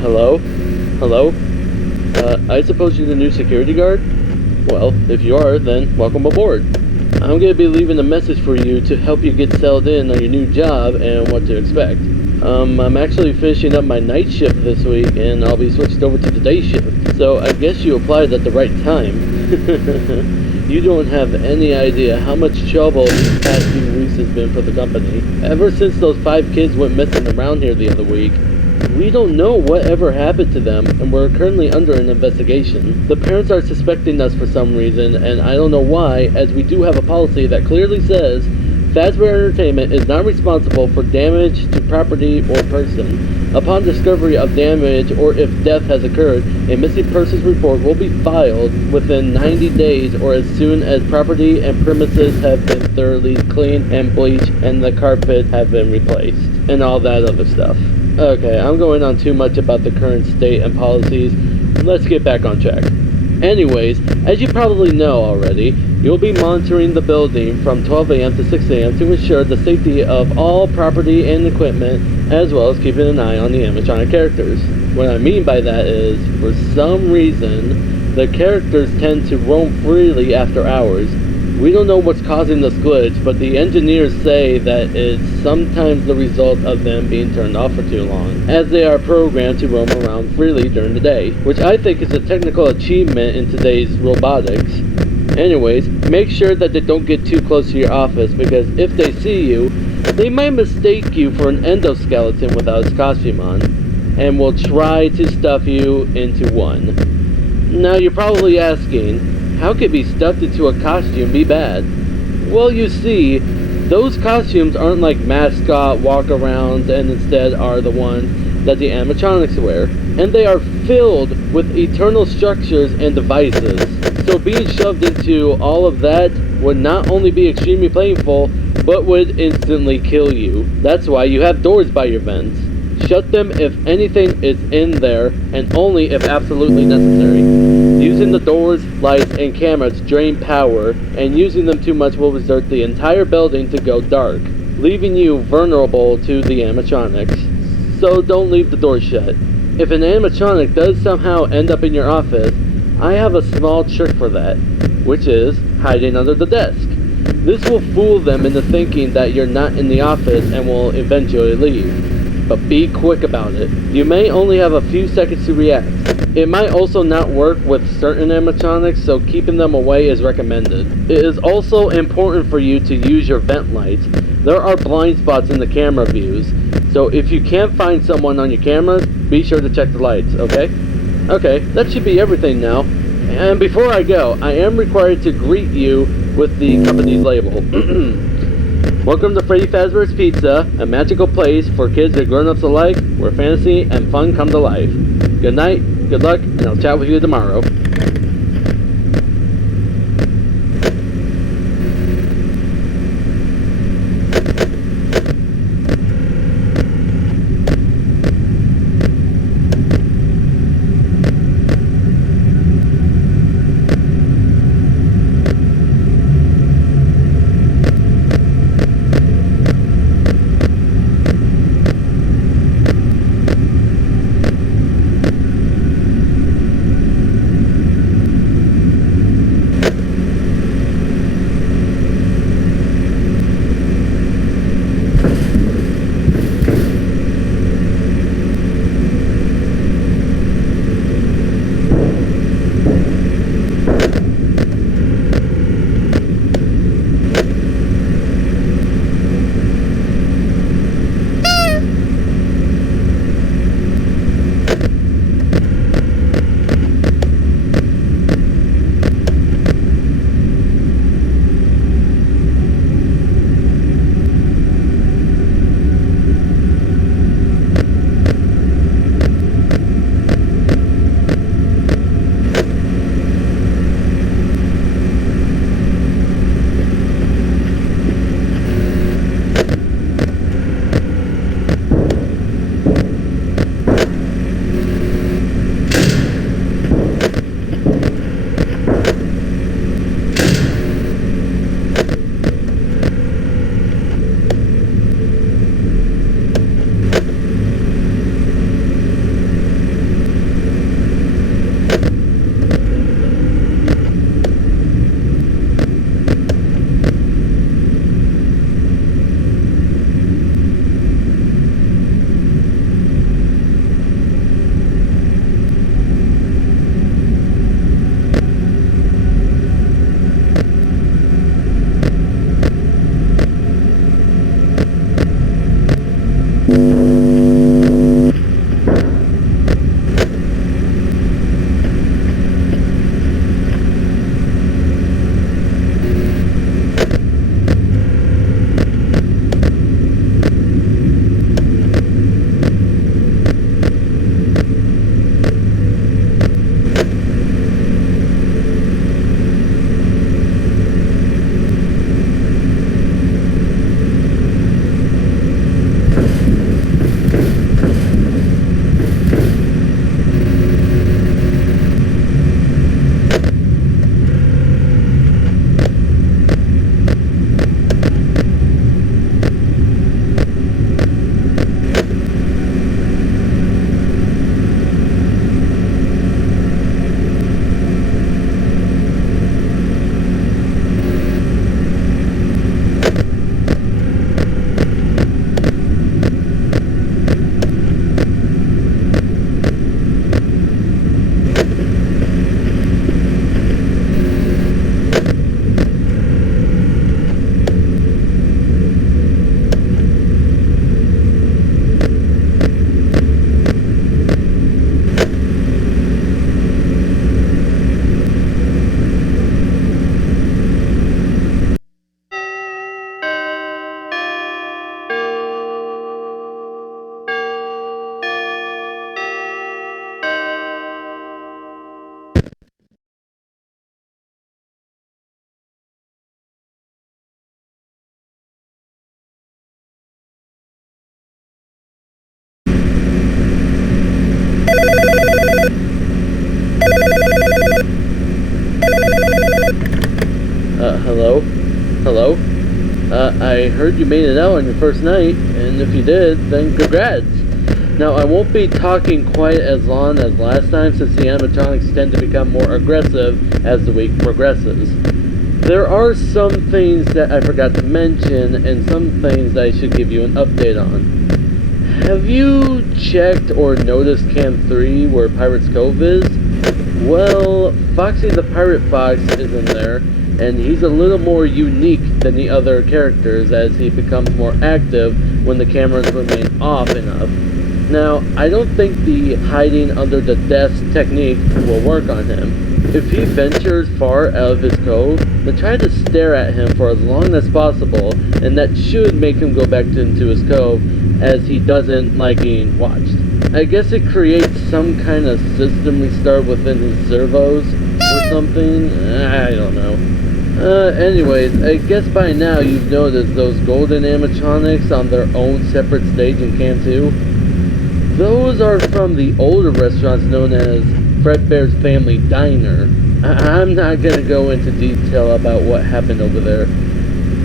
Hello? Hello? I suppose you're the new security guard? Well, if you are, then welcome aboard. I'm going to be leaving a message for you to help you get settled in on your new job and what to expect. I'm actually finishing up my night shift this week, and I'll be switched over to the day shift. So I guess you applied at the right time. You don't have any idea how much trouble these past few weeks has been for the company. Ever since those 5 kids went missing around here the other week, we don't know whatever happened to them, and we're currently under an investigation. The parents are suspecting us for some reason, and I don't know why, as we do have a policy that clearly says Fazbear Entertainment is not responsible for damage to property or person. Upon discovery of damage or if death has occurred, a missing persons report will be filed within 90 days or as soon as property and premises have been thoroughly cleaned and bleached and the carpet have been replaced, and all that other stuff. Okay, I'm going on too much about the current state and policies. Let's get back on track. Anyways, as you probably know already, you'll be monitoring the building from 12 a.m. to 6 a.m. to ensure the safety of all property and equipment, as well as keeping an eye on the animatronic characters. What I mean by that is, for some reason, the characters tend to roam freely after hours. We don't know what's causing this glitch, but the engineers say that it's sometimes the result of them being turned off for too long, as they are programmed to roam around freely during the day, which I think is a technical achievement in today's robotics. Anyways, make sure that they don't get too close to your office, because if they see you, they might mistake you for an endoskeleton without its costume on, and will try to stuff you into one. Now you're probably asking, how could be stuffed into a costume be bad? Well, you see, those costumes aren't like mascot walk-arounds and instead are the ones that the animatronics wear. And they are filled with eternal structures and devices. So being shoved into all of that would not only be extremely painful, but would instantly kill you. That's why you have doors by your vents. Shut them if anything is in there, and only if absolutely necessary. Using the doors, lights, and cameras drain power, and using them too much will result the entire building to go dark, leaving you vulnerable to the animatronics. So don't leave the door shut. If an animatronic does somehow end up in your office, I have a small trick for that, which is hiding under the desk. This will fool them into thinking that you're not in the office and will eventually leave. But be quick about it. You may only have a few seconds to react. It might also not work with certain animatronics, so keeping them away is recommended. It is also important for you to use your vent lights. There are blind spots in the camera views, so if you can't find someone on your cameras, be sure to check the lights, okay? Okay, that should be everything now. And before I go, I am required to greet you with the company's label. Welcome to Freddy Fazbear's Pizza, a magical place for kids and grown-ups alike, where fantasy and fun come to life. Good night, good luck, and I'll chat with you tomorrow. heard you made it out on your first night, and if you did, then congrats. Now, I won't be talking quite as long as last time since the animatronics tend to become more aggressive as the week progresses. There are some things that I forgot to mention, and some things that I should give you an update on. Have you checked or noticed Cam 3 where Pirate's Cove is? Well, Foxy the Pirate Fox is in there, and he's a little more unique than the other characters as he becomes more active when the cameras remain off enough. Now, I don't think the hiding under the desk technique will work on him. If he ventures far out of his cove, then try to stare at him for as long as possible, and that should make him go back into his cove, as he doesn't like being watched. I guess it creates some kind of system restart within his servos or something. I don't know. Anyways, I guess by now you've noticed those golden animatronics on their own separate stage in Can 2. Those are from the older restaurants known as Fredbear's Family Diner. I'm not going to go into detail about what happened over there,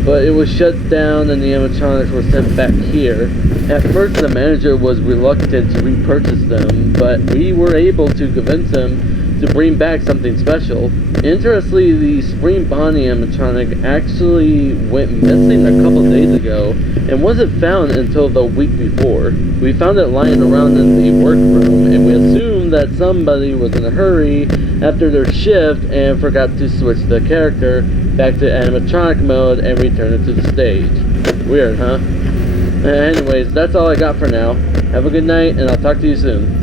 but it was shut down and the animatronics were sent back here. At first the manager was reluctant to repurchase them, but we were able to convince him to bring back something special. Interestingly, the Spring Bonnie animatronic actually went missing a couple days ago and wasn't found until the week before. We found it lying around in the workroom, and we assumed that somebody was in a hurry after their shift and forgot to switch the character back to animatronic mode and return it to the stage. Weird, huh? Anyways, that's all I got for now. Have a good night, and I'll talk to you soon.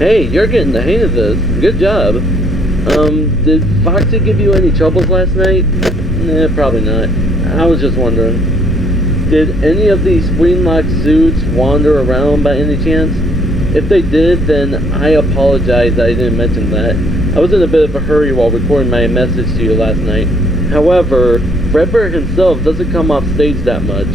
Hey, you're getting the hang of this. Good job. Did Foxy give you any troubles last night? Nah, probably not. I was just wondering. Did any of these spring-locked suits wander around by any chance? If they did, then I apologize I didn't mention that. I was in a bit of a hurry while recording my message to you last night. However, Fredbear himself doesn't come off stage that much.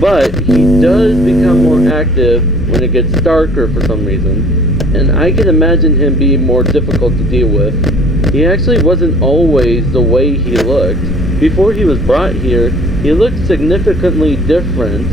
But he does become more active when it gets darker for some reason. And I can imagine him being more difficult to deal with. He actually wasn't always the way he looked. Before he was brought here, he looked significantly different.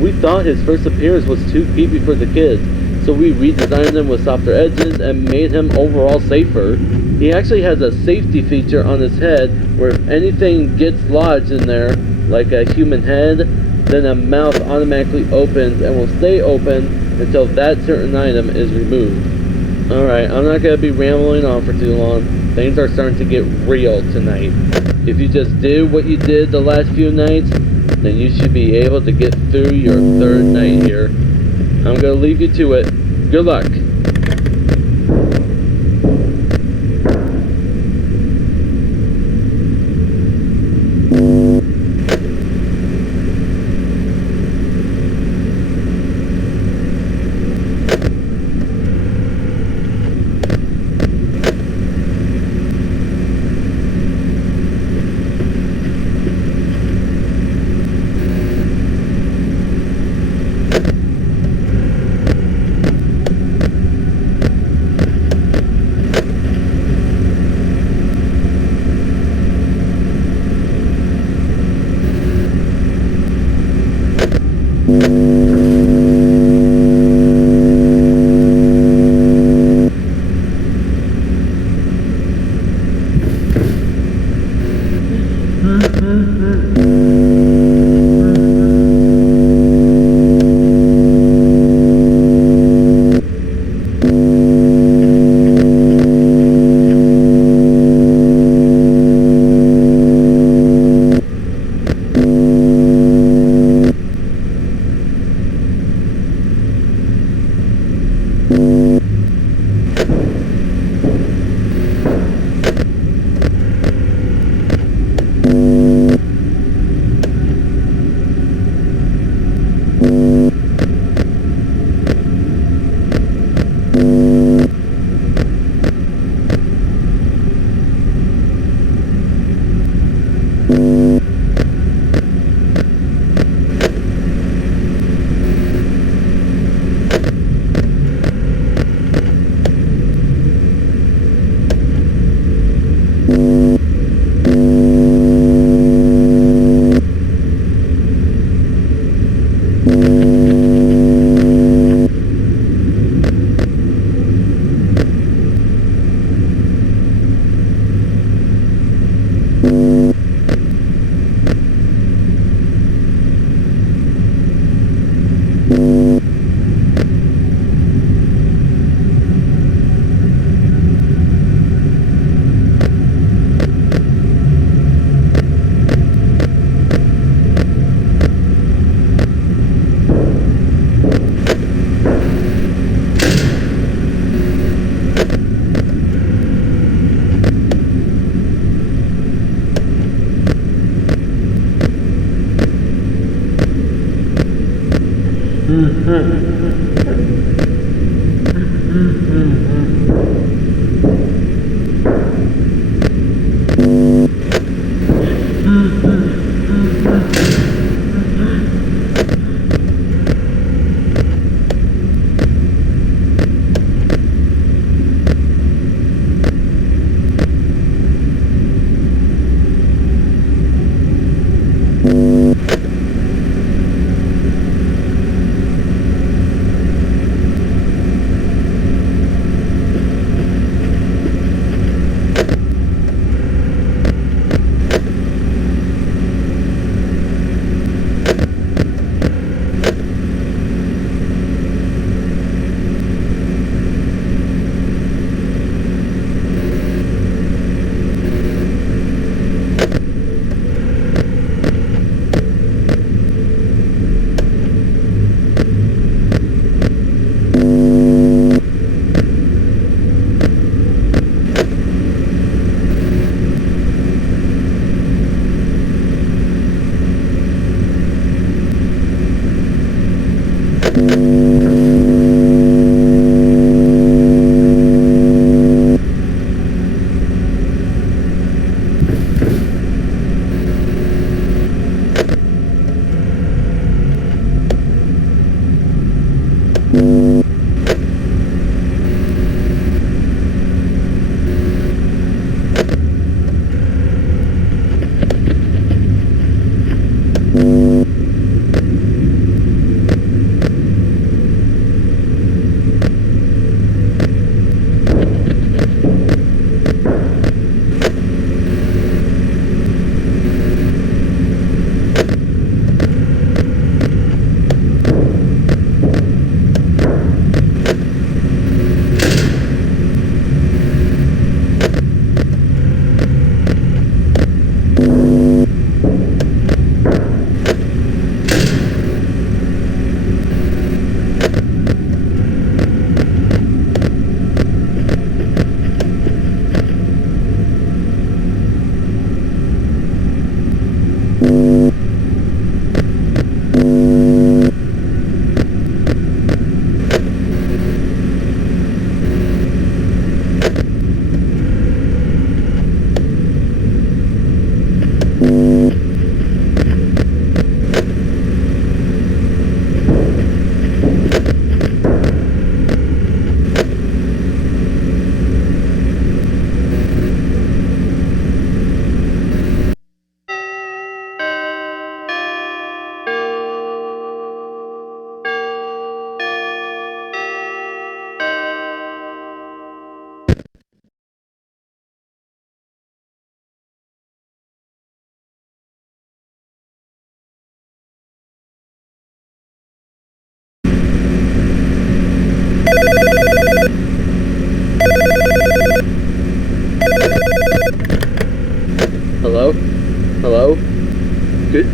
We thought his first appearance was too creepy for the kids, so we redesigned him with softer edges and made him overall safer. He actually has a safety feature on his head where if anything gets lodged in there, like a human head, then a mouth automatically opens and will stay open until that certain item is removed. Alright, I'm not going to be rambling on for too long. Things are starting to get real tonight. If you just did what you did the last few nights, then you should be able to get through your third night here. I'm going to leave you to it. Good luck.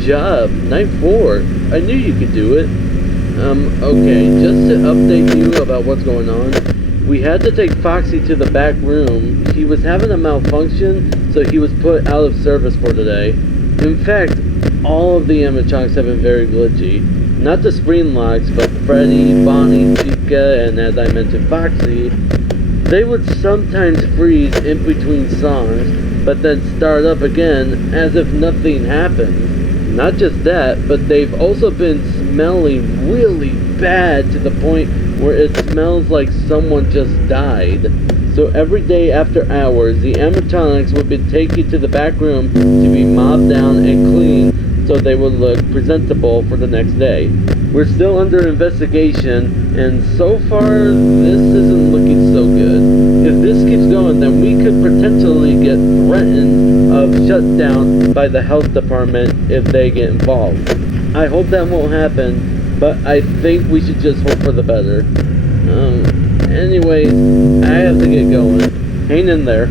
job. Night 4. I knew you could do it. Okay, just to update you about what's going on, we had to take Foxy to the back room. He was having a malfunction, so he was put out of service for today. In fact, all of the animatronics have been very glitchy. Not the screen locks, but Freddy, Bonnie, Chica, and as I mentioned, Foxy. They would sometimes freeze in between songs, but then start up again as if nothing happened. Not just that, but they've also been smelling really bad to the point where it smells like someone just died. So every day after hours, the animatronics would be taken to the back room to be mopped down and cleaned so they would look presentable for the next day. We're still under investigation, and so far, this isn't looking so good. If this keeps going, then we could potentially get threatened of shutdown by the health department if they get involved. I hope that won't happen, but I think we should just hope for the better. Anyways, I have to get going. Hang in there.